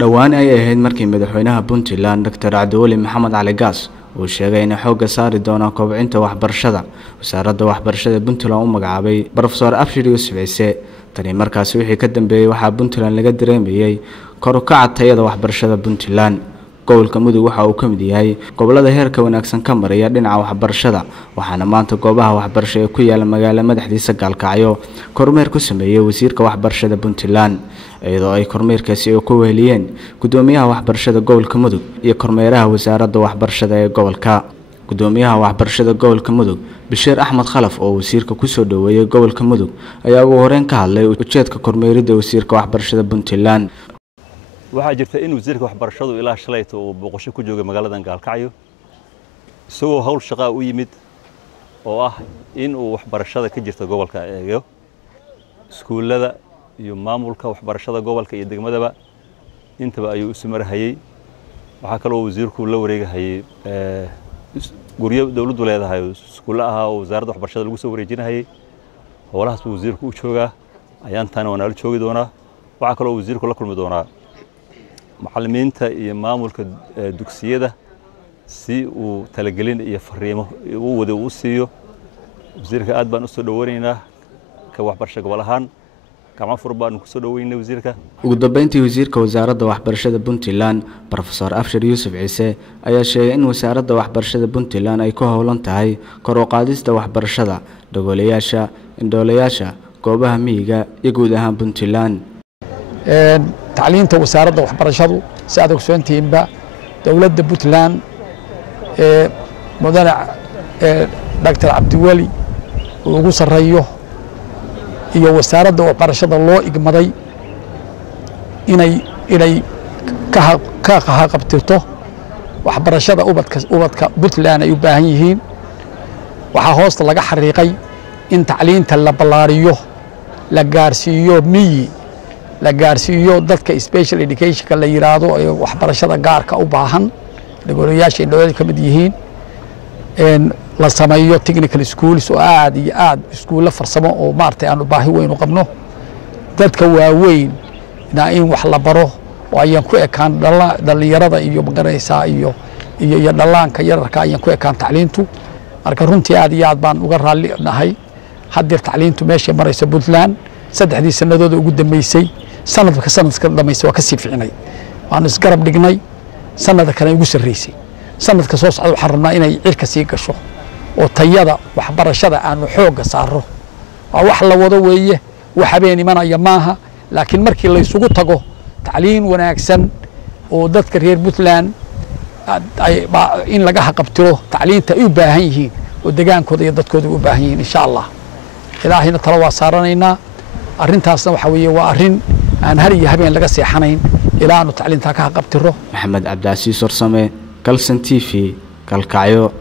dhawaan ay ahayd markii madaxweynaha Puntland Dr. Cabdiweli Maxamed Cali Gaas uu sheegay in xooga saari doono kobcinta waxbarashada. Wasaaradda waxbarashada Puntland u magacaabay Professor Abshir Yuusuf Ciise. Tani markaas wixii ka dambeeyay waxa Puntland laga dareemayay kor u kaca tayada waxbarashada Puntland. gobolka Mudug waxa uu ka mid yahay gobolada heerka wanaagsan ka maraya dhinaca waxbarashada, waxaana maanta goobaha waxbarasho ee ku yaala magaalada madaxdiisa Gaalkacyo kormeer ku sameeyay wasiirka waxbarashada Puntland, iyadoo ay kormeerkaasi ku weheliyeen gudoomiyaha waxbarashada gobolka Mudug iyo kormeeraha wasaaradda waxbarashada ee gobolka. gudoomiyaha waxbarashada gobolka Mudug Bashir Axmed Khalaf oo wasiirka ku soo dhaweeyay gobolka Mudug ayaa ugu horeen ka hadlay ujeedka kormeeridda wasiirka waxbarashada Puntland. waxaa jirta in wasiirka waxbarashadu ilaa shalayto uu booqasho ku joogay magaalada Gaalkacyo isagoo hawl shaqo u yimid oo ah in uu waxbarashada ka jirta gobolka eego iskuulada iyo maamulka waxbarashada gobolka iyo degmadaba intaba ayuu isu marahayay. waxa kale oo wasiirku la wareegayay guriyo dawladdu leedahay iskuulaha oo wasaaradda waxbarashada lagu soo wareejinayay. howlahaas wasiirku u joogaa ayaan tan wana la joogi doonaa. waxa kale oo wasiirku la kulmi doonaa macallimiinta iyo maamulka dugsiyada si uu talagelin iyo fariimo uu wada u siiyo. wasiirka aad baan u soo dhaweynaynaa ka waxbarashada gobol ahaan kama furbaan ku soo dhaweynay wasiirka. ugu dambeyntii wasiirka wasaaradda waxbarashada Puntland Professor Abshir Yuusuf Ciise ayaa sheegay in wasaaradda waxbarashada Puntland ay ku howlan tahay kor u qaadista waxbarashada dagolayaasha indhoolayaasha goobaha miyiga iyo guud ahaan Puntland. تعليمته وزارة وحبرشادو ساعدوا سنتين با دولة بوتلان مدرع دكتور عبدولي وقص الرئيو هي وزارة وحبرشاد الله إجمالي إني كها قبته وحبرشاد أوبتك بوتلان يباهيين وحاوست لقى حريقي إن تعليم تلبلاريو لجارسيو مي la gaarsiiyo dadka special education ka la yiraahdo ay waxbarashada gaarka u baahan degolayaasha indhoolada ka mid yihiin la sameeyo technical schools oo aad iyo aad iskuulo farsamo oo maartay aanu baahi weyn u qabno dadka waaweyn in wax la baro oo ayaan ku ekaan dhalinyarada iyo magaraysa iyo dhalaanka yararka ayaan ku ekaan tacliintu. marka runtii aad iyo aad baan uga raali nahay haddii tacliintu meesha maraysa Puntland saddexdii sanadooda ugu dambeysay sanadka dhameysay waa ka sii fiicnay waan isgarab dhignay sanadka kale ugu sareysay sanadka soo socda waxaan rabnaa inay cirka sii gasho oo tayada waxbarashada aanu xooga saaro. waa wax la wado weeye wax habeen imanaya maaha, laakiin markii la isugu tago tacliin wanaagsan oo dadka reer Puntland in laga haqabtiro tacliinta ay u baahan yihiin oo degaankooda iyo dadkooda u baahan yihiin insha Allah. ilaahayna tala waa saaranaynaa. arrintaasna waxa weeye waa arrin aan har iyo habeen laga seexanayn ilaa aanu tacliinta ka qabtiro. Maxamed Cabdi Casiis Warsame, Kalsan TV, Gaalkacyo.